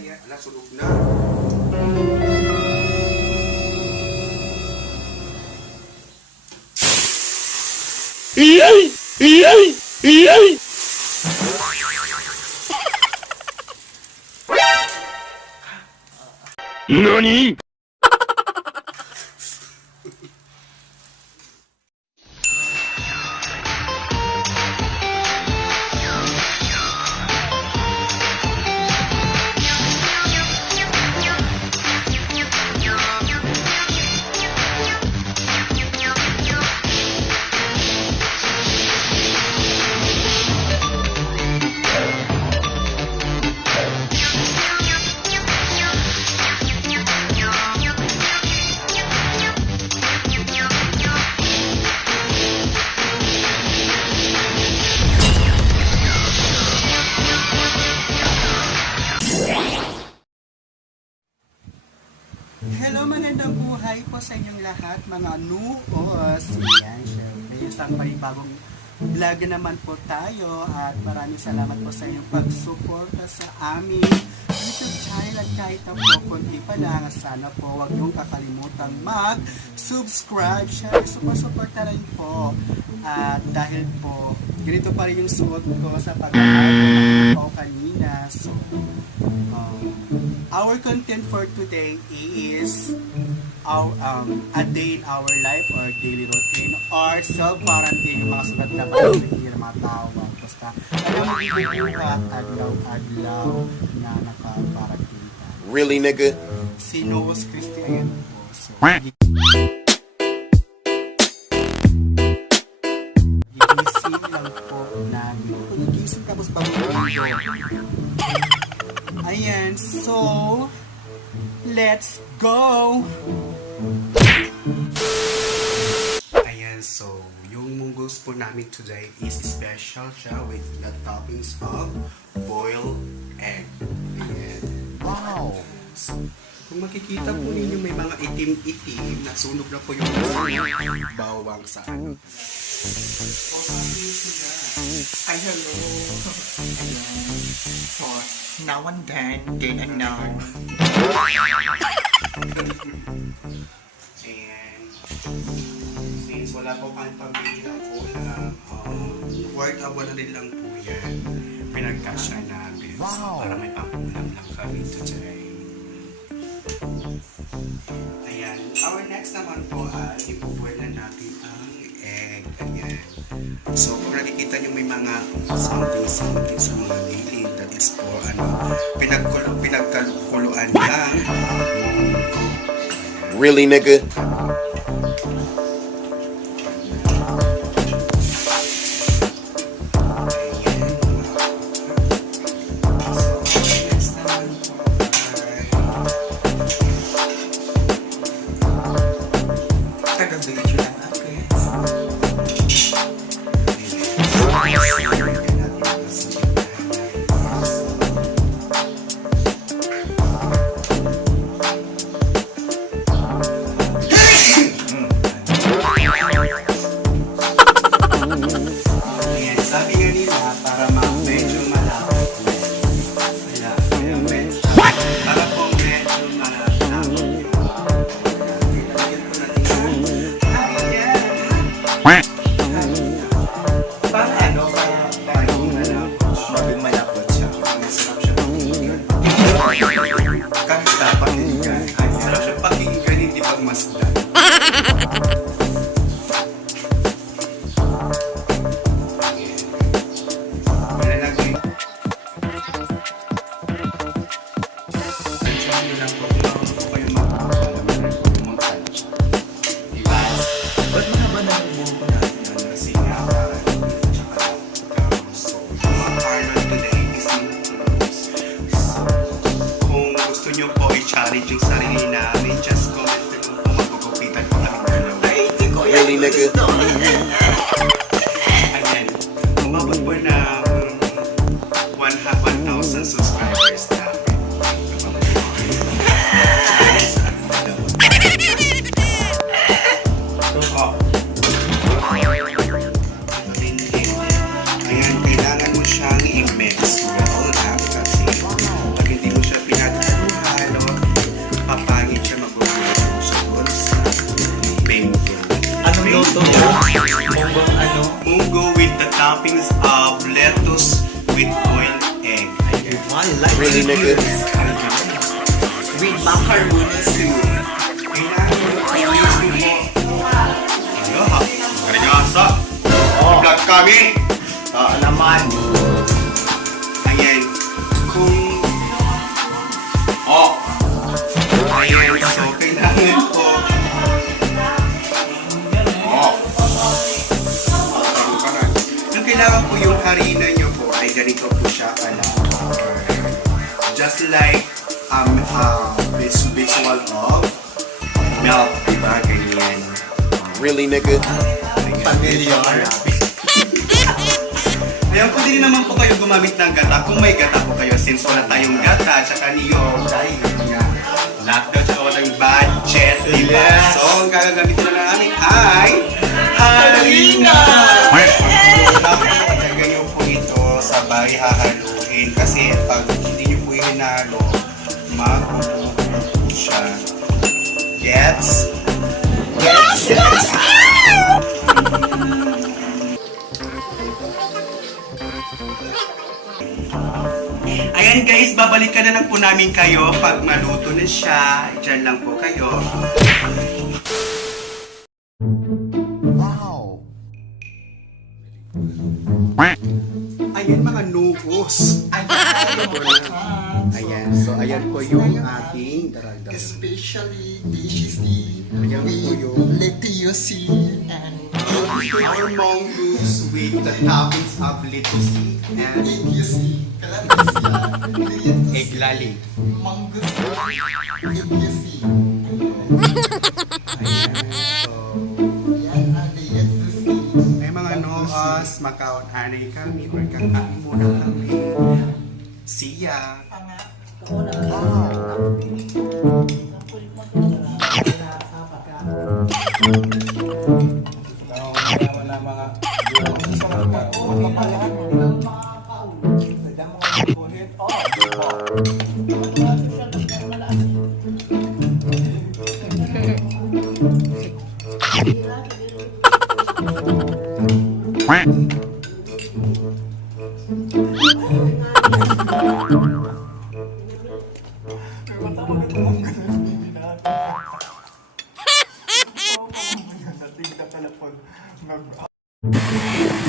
Ayan, ala, sunog na. Iyay! Iyay! Iyay! NANI?! Hello, magandang buhay po sa inyong lahat, mga nuos. Yan, syempre, isang panibagong vlog naman po tayo at maraming salamat po sa inyong pagsuporta sa aming YouTube channel at kahit ang po konti pa lang, sana po huwag niyong kakalimutan mag-subscribe, share, suporta rin po. At dahil po, ganito pa rin yung suot ko sa pag-aaral ko kanina. So, our content for today is a day in our life or daily routine or self-quarantine, yung mga sulat na pag-ihir, mga tawag. Basta, alam mo, ibubuhat, adlaw-adlaw na naka-quarantine ka. Really, nigga? Si Noos Christy, ayan po. So, gigising lang po namin. Gigising tapos bago ayan, so let's go! Ayan, so yung munggos po namin today is special siya with the toppings of boiled egg. Ayan. Wow! So, kung makikita po ninyo may mga itim-itim, nasunog na po yung bawang sa ano. Ay, hello. So, now and then and now. And since wala po kami pambili ng ulam, worth of 100 lang po yan. Pinagkasya namin. Wow. So, para may pang-ulam lang kami today. Ayan. Our next naman po ay ipupuwel na natin ang egg. Ayan. So, kung nakikita nyo may mga something sa mga lili, that is po, pinagkuluan lang. Really, nigga? Taga-video lang ako. Sabi nga nila, para medyo malapot. Para po medyo malapot. Para ano, para yung malapot. Maging malapot siya. Masarap siya pakinggan. Kahit dapat pakinggan. Masarap siya pakinggan, hindi pagmasdan. Ba't mahaba na yung buho ko natin? Kung gusto nyo po i-challenge yung sarili namin, just comment nyo po, magkukupitan po kami dalawa. Ay, hindi ko yan Really, nigga? gusto. Ayan, umabot po na 1,000 subscribers namin. Oh. Ayan, kailangan mo siyang i-mix well kasi pag hindi mo siya toppings of lettuce with boiled egg. I like Really, nigga? With macaroni too. Ano ha? Karigasa. Vlog kami. Naman. Ayan. Kung... Oh. Ayan. So, kailangan ko... Oh. Yung kailangan po yung harina nyo po ay ganito po siya just like this visual of milk, diba? Ganyan. Really, nigga? Familia. Ayaw po din naman po kayo gumamit ng gata kung may gata po kayo since wala tayong gata tsaka niyog dahil nga lockdown tsaka walang budget, diba? Yes. So, ang gagamitin na lang namin ay harina! Pagkaga nyo po ito sabay hahaluin kasi pag hindi nyo po hinalo magugulo po siya. Gets? Gets? Ayan guys, babalikan na lang po namin kayo pag maluto na siya. Diyan lang po kayo. Wow. Ayan mga nukos. Ayan, so ayan po yung ating daragdag. Especially dishes Ayan po yung lettuce and our mongoose with the toppings of lettuce and lettuce, egg lali. mango, lettuce. Ayan, so Yan ang lettuce. may mga noos, makaon anay kami or kakain muna kami. Siya.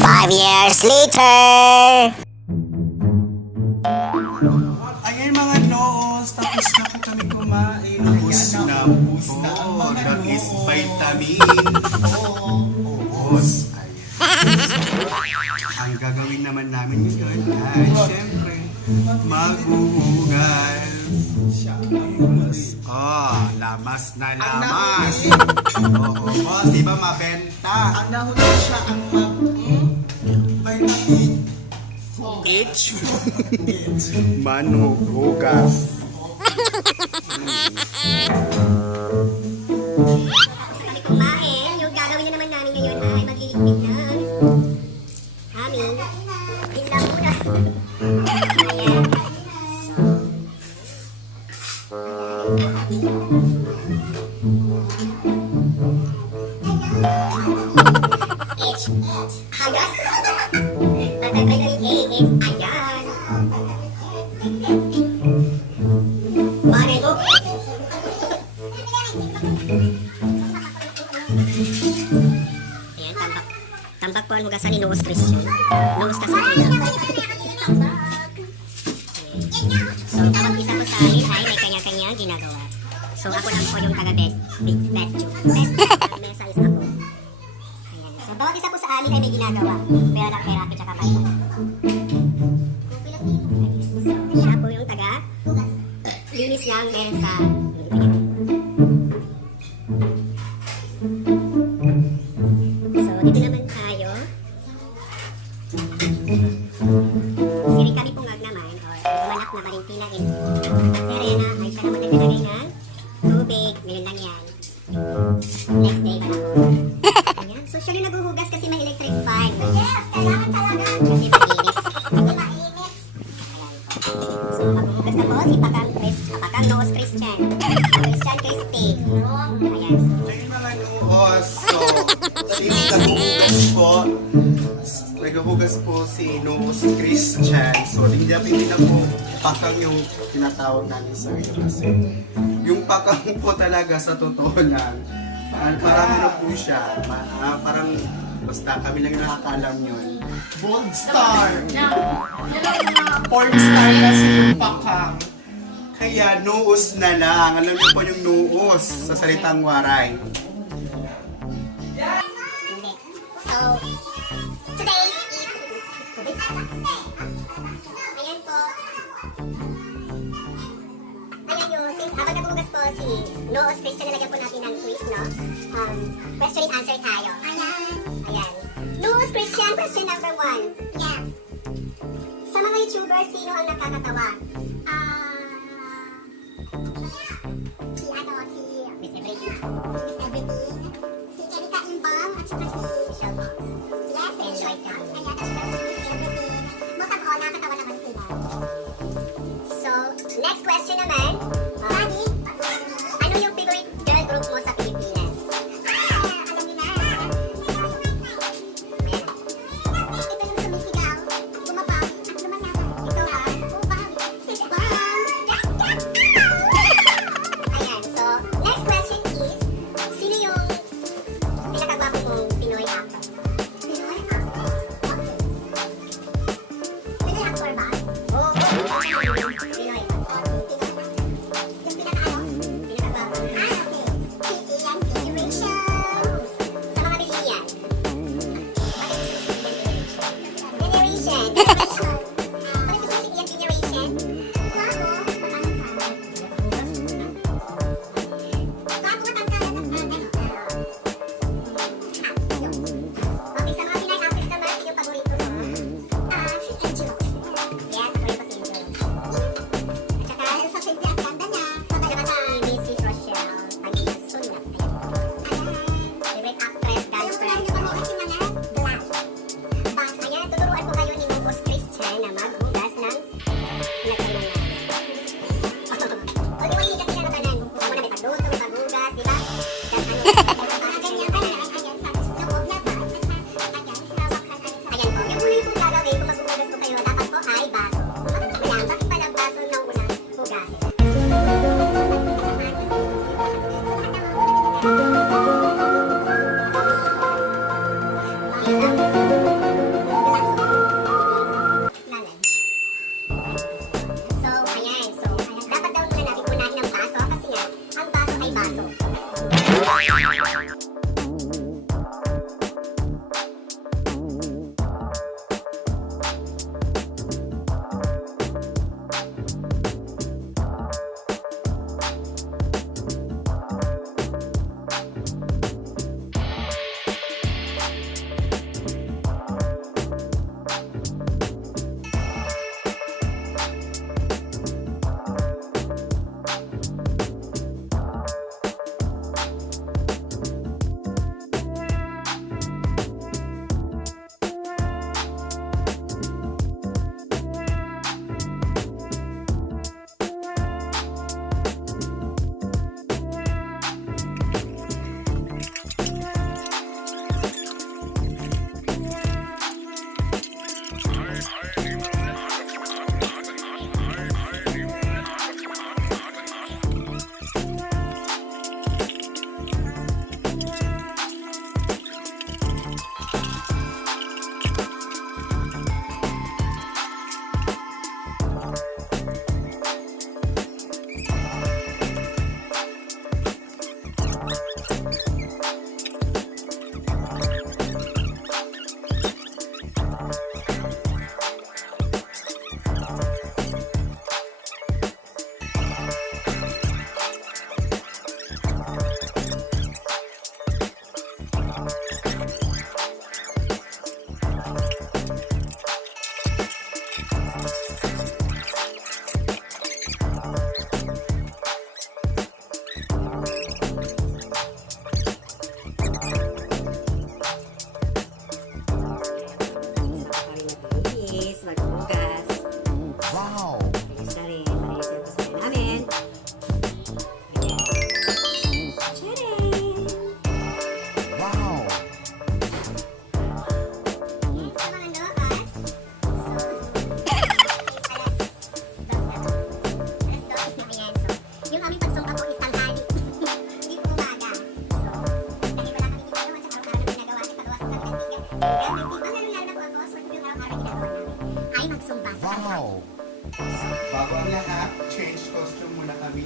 Five years later. Ayan mga noos, tapos na po kami kumain. Ubus na po. That is vitamin. Ubus. Ang gagawin naman namin ngayon ay syempre maghuhugal. Oh, lamas na lamas. Oo, boss, di ba mabenta? Ang nahuli siya ang ay H. Manok, hugas. Kami kumain. Yung gagawin na naman namin ngayon ay magliligpit ng aming tinlang muna. Ayan. H. Hanggang. Tatagay na yung A. H. Ayan. Manego. Ayan, tambak. Tambak po ang hugasan ni Noos Christian. Noos Kasapila. So, bawat isa po sa amin ay may kanya-kanya ginagawa. So, ako lang po yung taga-bed. Bed joke. Mesa is ako. Ayan. So, bawat isa po sa amin ay may ginagawa. Pero nakperate tsaka bata. So, siya po yung taga-linis ng mesa. So, dito naman tayo. Siring kami pungag naman or manak na Valentina in Terena ay siya naman naglalagay ng tubig. Ngayon lang yan. Next day ba? Ayan. So, siya rin naguhugas kasi may electric fan. Yes! Kailangan talaga! Kasi mainit. Ayan. So, maghuhugas na po si Pakang Noos Christian. Christian Christy. Ayan. So, Ayun mga noos. So, since naguhugas po, naghuhugas po si Noos Christian. So, hindi na po pakang yung tinatawag namin sa iyo kasi yung pakang po talaga sa totoo lang. Marami na po siya. Parang basta kami lang yung nakakaalam yun. Bold star. Porn star kasi yung pakang. Kaya noos na lang. Alam niyo po yung noos sa salitang waray. Hindi. So, today is... Ayan po. Ayan yun. Since habang nabuhugas po si Noos Christian, nalagyan po natin ng quiz, no? Question and answer tayo. Ayan. Noos Christian, question number 1. Yes. Sa mga YouTubers, sino ang nakakatawa? Si Miss Everything. Si Miss Everything. Si Erika Imbang at saka si Michelle Fox. Yes, and Lloyd Cam. Kaya talaga si Miss Everything. Most of all, nakakatawa naman sila. So, next question naman. Daddy, ano yung favorite girl group mo sa Pilipinas? Alam niyo na. Ito yung sumisigaw, bumabang, at lumalabang. Ito Six Bomb. Ayan, so, next question is, sino yung pinakagwapo mong Pinoy actor? Pinoy actor? Okay. Pinoy actor ba? Oo. Pinoy. Yung pinaka-ano? Pinakagwapo. Okay. Si Ian King.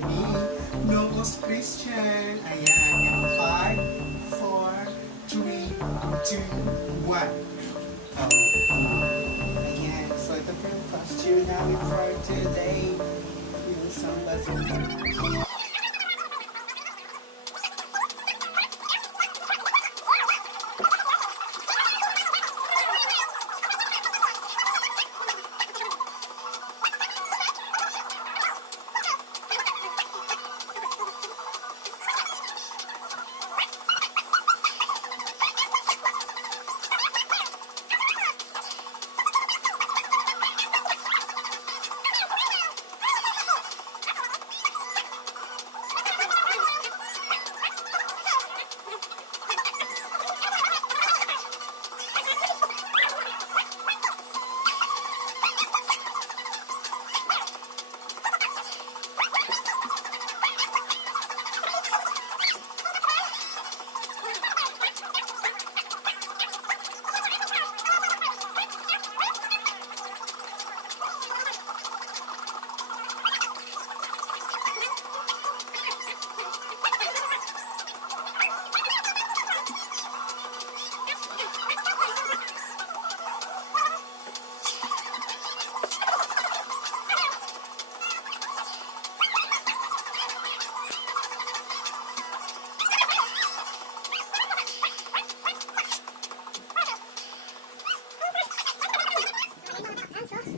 me, Noos Christian. Ayan, and 5, 4, 3, 2, 1. Ayan, so ito po yung costume namin for today. Yung samba.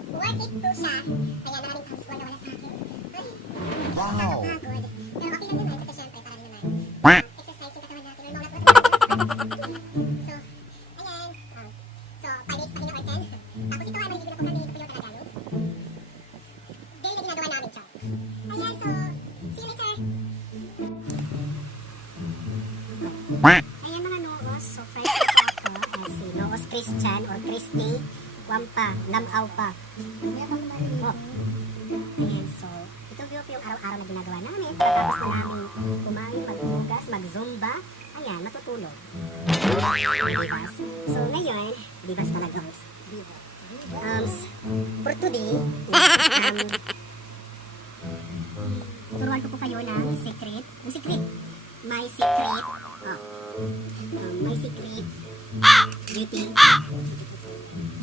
Worth it po siya. Kaya maraming thumbs po wala sa akin. Ay, Wow. nakakapagod. Pero okay lang naman kasi syempre para rin naman exercise yung katawan natin. Or so, ayan. So, 5 minutes pa rin or 10. Tapos ito ay mahigit na po kami. Ito po yung talaga, no? Daily na ginagawa namin siya. Ayan, so, see you later. Ayan mga noos. So, fresh po ako. Si Noos Christian or Christy. Wampa, lamaw pa. Oh. Ayan, so, ito yung araw-araw na ginagawa namin. Pagkatapos na namin kumain, maghugas, mag-zumba. Ayan, matutulog. Divas. So, ngayon, divas pa nag-host. For today, turuan ko po kayo ng secret. Yung secret. My secret. My secret.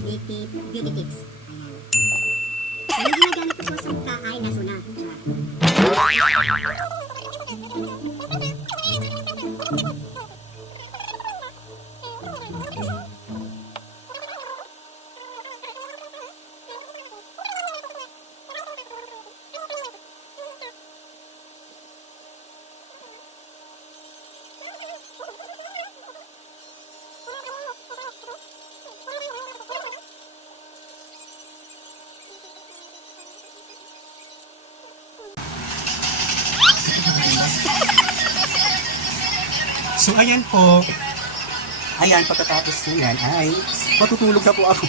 Beauty tips. Ayan. So, yung ginagamit ko po sa mukha ay nasuna. So, ayan po. Ayan, pagkatapos ko yan ay matutulog na po ako.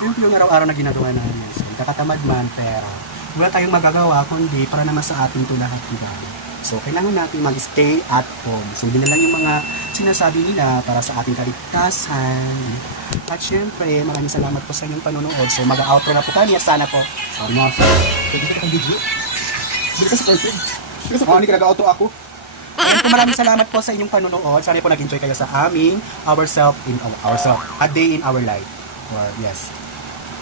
Yun po yung araw-araw na ginagawa namin. So, kakatamad man, pero wala tayong magagawa kundi para naman sa ating ito lahat, diba? So, kailangan natin mag-stay at home. So, yun na lang yung mga sinasabi nila para sa ating kaligtasan. At syempre, maraming salamat po sa inyong panonood. So, mag-outro na po kami. Sana po. Sorry mga sir. Pwede ka kang video? Hindi ka supported? Hindi ka supported? Hindi ka nag-auto ako? Ayun po, maraming salamat po sa inyong panonood. Sana po nag-enjoy kayo sa aming ourselves, a day in our life. Or yes,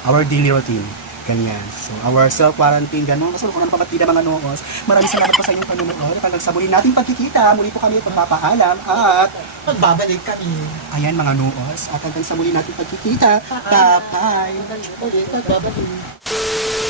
our daily routine. Ganyan. So, our self-quarantine, gano'n. Kasi kung ano pa batida mga noos. Maraming salamat po sa inyong panonood. Hanggang sa muli nating pagkikita, muli po kami pagpapaalam at Magbabalik kami. ayan mga noos. At hanggang sa muli nating pagkikita, bye-bye. Magbabalik.